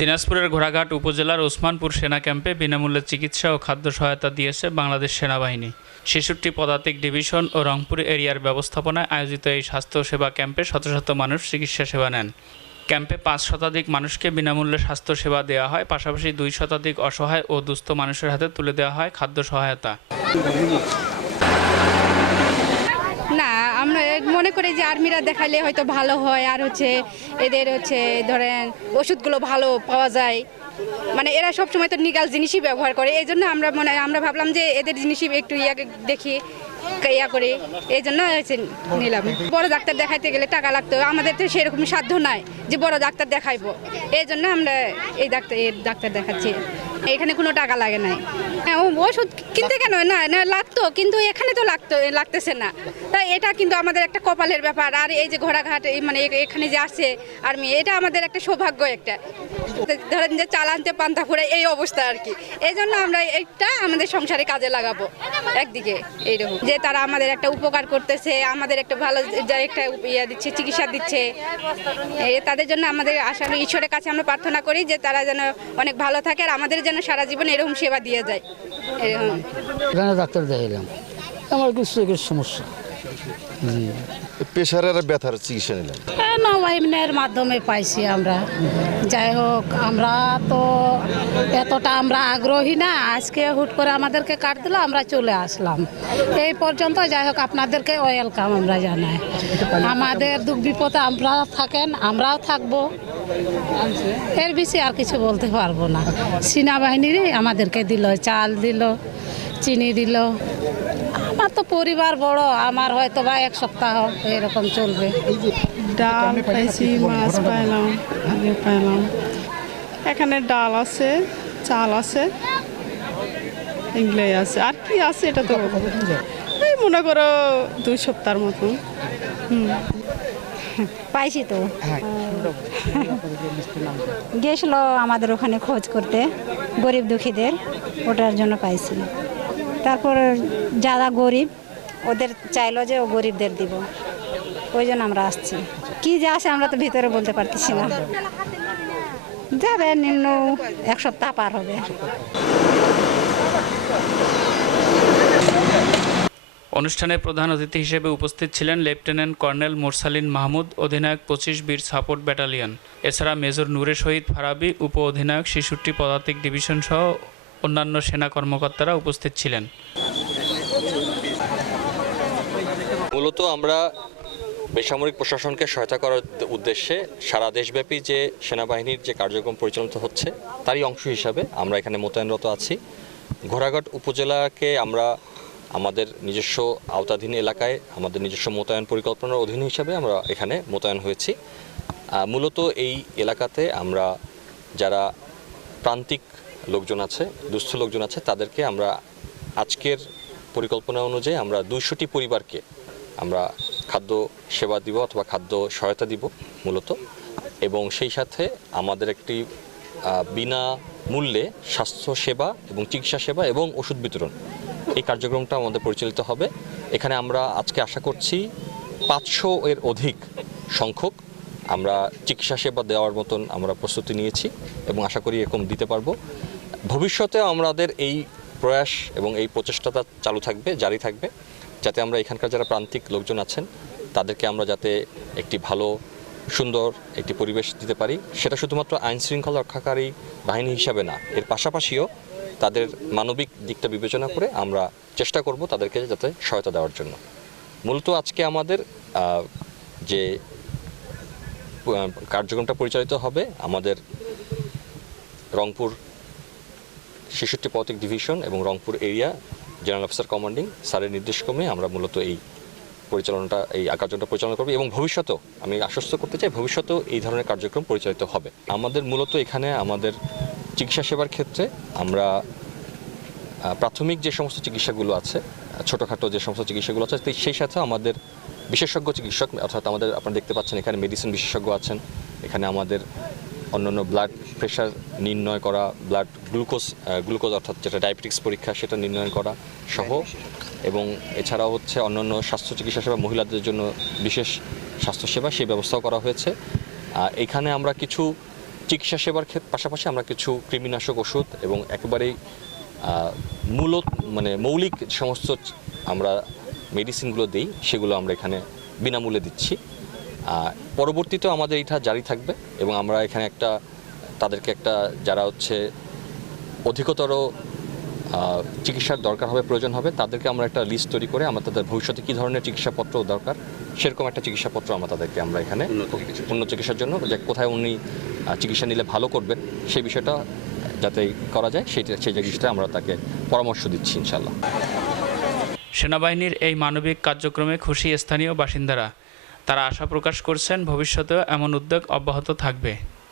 দিনাজপুরের ঘোড়াঘাট উপজেলার ওসমানপুর সেনা ক্যাম্পে বিনামূল্যে চিকিৎসা ও খাদ্য সহায়তা দিয়েছে বাংলাদেশ সেনাবাহিনী। ছেষট্টি পদাতিক ডিভিশন ও রংপুর এরিয়ার ব্যবস্থাপনায় আয়োজিত এই স্বাস্থ্য সেবা ক্যাম্পে শত শত মানুষ চিকিৎসা সেবা নেন। ক্যাম্পে পাঁচ শতাধিক মানুষকে বিনামূল্যে স্বাস্থ্য সেবা দেওয়া হয়, পাশাপাশি দুই শতাধিক অসহায় ও দুস্থ মানুষের হাতে তুলে দেওয়া হয় খাদ্য সহায়তা। করি যে আর্মিরা দেখালে হয়তো ভালো হয়, আর হচ্ছে এদের হচ্ছে ধরেন ওষুধগুলো ভালো পাওয়া যায়। মানে এরা সব সময় তো নিগাল জিনিসই ব্যবহার করে এই জন্য আমরা মনে আমরা ভাবলাম যে এদের জিনিসই একটু ইয়া দেখি, ইয়া করে এই জন্য নিলাম। বড় ডাক্তার দেখাইতে গেলে টাকা লাগতো, আমাদের তো সেরকম সাধ্য নাই যে বড় ডাক্তার দেখাইবো। এই জন্য আমরা এই ডাক্তার ডাক্তার দেখাচ্ছি। এখানে কোনো টাকা লাগে নাই। ওষুধ কিনতে কেন? না না, লাগতো, কিন্তু এখানে তো লাগতো লাগতেছে না। তাই এটা কিন্তু আমাদের একটা কপালের ব্যাপার। আর এই যে ঘোড়াঘাট মানে এখানে যে আসছে আর্মি, এটা আমাদের একটা সৌভাগ্য একটা। ধরেন যে চালানতে পান্তা ফুরে এই অবস্থা আর কি। এই জন্য আমরা এইটা আমাদের সংসারে কাজে লাগাবো। একদিকে, এইরকম। যে তারা আমাদের একটা উপকার করতেছে, আমাদের একটা ভালো একটা ইয়ে দিচ্ছে, চিকিৎসা দিচ্ছে। তাদের জন্য আমাদের আসলে ঈশ্বরের কাছে আমরা প্রার্থনা করি যে তারা যেন অনেক ভালো থাকে আর আমাদের যেন সারা জীবন এরকম সেবা দিয়ে যায়। এখানে ডাক্তার দেখাইলাম। আমার কিছু সমস্যা। জি। প্রেশারের আর ব্যথার চিকিৎসা নিলাম নবায়নের মাধ্যমে পাইছি আমরা। যাই হোক আমরা তো এতটা আমরা আগ্রহী না। আজকে হুট করে আমাদেরকে কাট দিল আমরা চলে আসলাম। এই পর্যন্ত যাই হোক আপনাদেরকে ওয়েলকাম আমরা জানাই। আমাদের দুঃখ বিপদে আমরা থাকেন আমরাও থাকব। এর বেশি আর কিছু বলতে পারব না। সেনাবাহিনীর আমাদেরকে দিল, চাল দিল, চিনি দিল। আমার তো পরিবার বড়, আমার হয়তো বা এক সপ্তাহ এরকম চলবে। ডাল পাইছি মাছ পাইলাম পাইলাম। এখানে ডাল আছে, চাল আছে, এগুলোই আছে। আর কি আছে এটা তো? এই মনে করো দুই সপ্তাহের মতন। পাইছি তো। গেছিল আমাদের ওখানে খোঁজ করতে গরিব দুঃখীদের ওটার জন্য পাইছি। তারপর যারা গরিব ওদের চাইলো যে ও গরিবদের দিব। ওই জন্য আমরা আসছি। কি যে আসে আমরা তো ভিতরে বলতে পারতেছি না। যাবে নিম্ন এক সপ্তাহ পার হবে। অনুষ্ঠানে প্রধান অতিথি হিসেবে উপস্থিত ছিলেন লেফটেন্যান্ট কর্নেল মোরসালিন মাহমুদ, অধিনায়ক পঁচিশ বীর সাপোর্ট ব্যাটালিয়ন। এছাড়া মেজর নূরে শহীদ ফারাবি উপ অধিনায়ক শিশুটি পদাতিক ডিভিশন সহ অন্যান্য সেনা কর্মকর্তারা উপস্থিত ছিলেন। মূলত আমরা বেসামরিক প্রশাসনকে সহায়তা করার উদ্দেশ্যে সারা দেশব্যাপী যে সেনাবাহিনীর যে কার্যক্রম পরিচালিত হচ্ছে, তারই অংশ হিসাবে আমরা এখানে মোতায়েনরত আছি। ঘোড়াঘাট উপজেলাকে আমরা আমাদের নিজস্ব আওতাধীন এলাকায়, আমাদের নিজস্ব মোতায়েন পরিকল্পনার অধীন হিসাবে আমরা এখানে মোতায়েন হয়েছি। মূলত এই এলাকাতে আমরা যারা প্রান্তিক লোকজন আছে, দুস্থ লোকজন আছে, তাদেরকে আমরা আজকের পরিকল্পনা অনুযায়ী আমরা দুইশোটি পরিবারকে আমরা খাদ্য সেবা দিব অথবা খাদ্য সহায়তা দিব মূলত। এবং সেই সাথে আমাদের একটি বিনা মূল্যে স্বাস্থ্য সেবা এবং চিকিৎসা সেবা এবং ওষুধ বিতরণ। এই কার্যক্রমটা আমাদের পরিচালিত হবে। এখানে আমরা আজকে আশা করছি পাঁচশো এর অধিক সংখ্যক আমরা চিকিৎসা সেবা দেওয়ার মতন আমরা প্রস্তুতি নিয়েছি এবং আশা করি এরকম দিতে পারব। ভবিষ্যতে আমাদের এই প্রয়াস এবং এই প্রচেষ্টাটা চালু থাকবে, জারি থাকবে, যাতে আমরা এখানকার যারা প্রান্তিক লোকজন আছেন, তাদেরকে আমরা যাতে একটি ভালো সুন্দর একটি পরিবেশ দিতে পারি। সেটা শুধুমাত্র আইন শৃঙ্খলা রক্ষাকারী বাহিনী হিসাবে না, এর পাশাপাশিও তাদের মানবিক দিকটা বিবেচনা করে আমরা চেষ্টা করব তাদেরকে যাতে সহায়তা দেওয়ার জন্য। মূলত আজকে আমাদের যে কার্যক্রমটা পরিচালিত হবে, আমাদের রংপুর ছেষট্টি পদাতিক ডিভিশন এবং Rangpur area general officer commanding স্যারের নির্দেশক্রমে আমরা মূলত এই পরিচালনাটা, এই কার্যক্রমটা পরিচালনা করবে এবং ভবিষ্যতেও, আমি আশ্বস্ত করতে চাই ভবিষ্যতেও এই ধরনের কার্যক্রম পরিচালিত হবে। আমাদের মূলত এখানে আমাদের চিকিৎসা সেবার ক্ষেত্রে আমরা প্রাথমিক যে সমস্ত চিকিৎসাগুলো আছে, ছোটোখাটো যে সমস্ত চিকিৎসাগুলো আছে সেই সাথে আমাদের বিশেষজ্ঞ চিকিৎসক, অর্থাৎ আমাদের আপনারা দেখতে পাচ্ছেন এখানে মেডিসিন বিশেষজ্ঞ আছেন, এখানে আমাদের অন্যান্য ব্লাড প্রেশার নির্ণয় করা ব্লাড গ্লুকোজ গ্লুকোজ অর্থাৎ যেটা ডায়াবেটিক্স পরীক্ষা সেটা নির্ণয় করা সহ। এবং এছাড়াও হচ্ছে অন্যান্য স্বাস্থ্য চিকিৎসা সেবা মহিলাদের জন্য বিশেষ স্বাস্থ্যসেবা সেই ব্যবস্থাও করা হয়েছে। এখানে আমরা কিছু চিকিৎসা সেবার ক্ষেত্রে পাশাপাশি আমরা কিছু কৃমিনাশক ওষুধ এবং একেবারেই মূলত মানে মৌলিক সমস্ত আমরা মেডিসিনগুলো দিই, সেগুলো আমরা এখানে বিনামূল্যে দিচ্ছি। পরবর্তীতেও আমাদের এটা জারি থাকবে এবং আমরা এখানে একটা তাদেরকে একটা যারা হচ্ছে অধিকতর চিকিৎসার দরকার হবে প্রয়োজন হবে তাদেরকে আমরা একটা লিস্ট তৈরি করে আমরা তাদের ভবিষ্যতে কী ধরনের চিকিৎসাপত্র দরকার সেরকম একটা চিকিৎসাপত্র আমরা তাদেরকে আমরা এখানে উন্নত চিকিৎসার জন্য। যে কোথায় উনি চিকিৎসা নিলে ভালো করবেন সেই বিষয়টা যাতে করা যায় সেইটা সেই জিনিসটা আমরা তাকে পরামর্শ দিচ্ছি ইনশাল্লাহ সেনাবাহিনীর এই মানবিক কার্যক্রমে খুশি স্থানীয় বাসিন্দারা। তারা আশা প্রকাশ করছেন ভবিষ্যতেও এমন উদ্যোগ অব্যাহত থাকবে।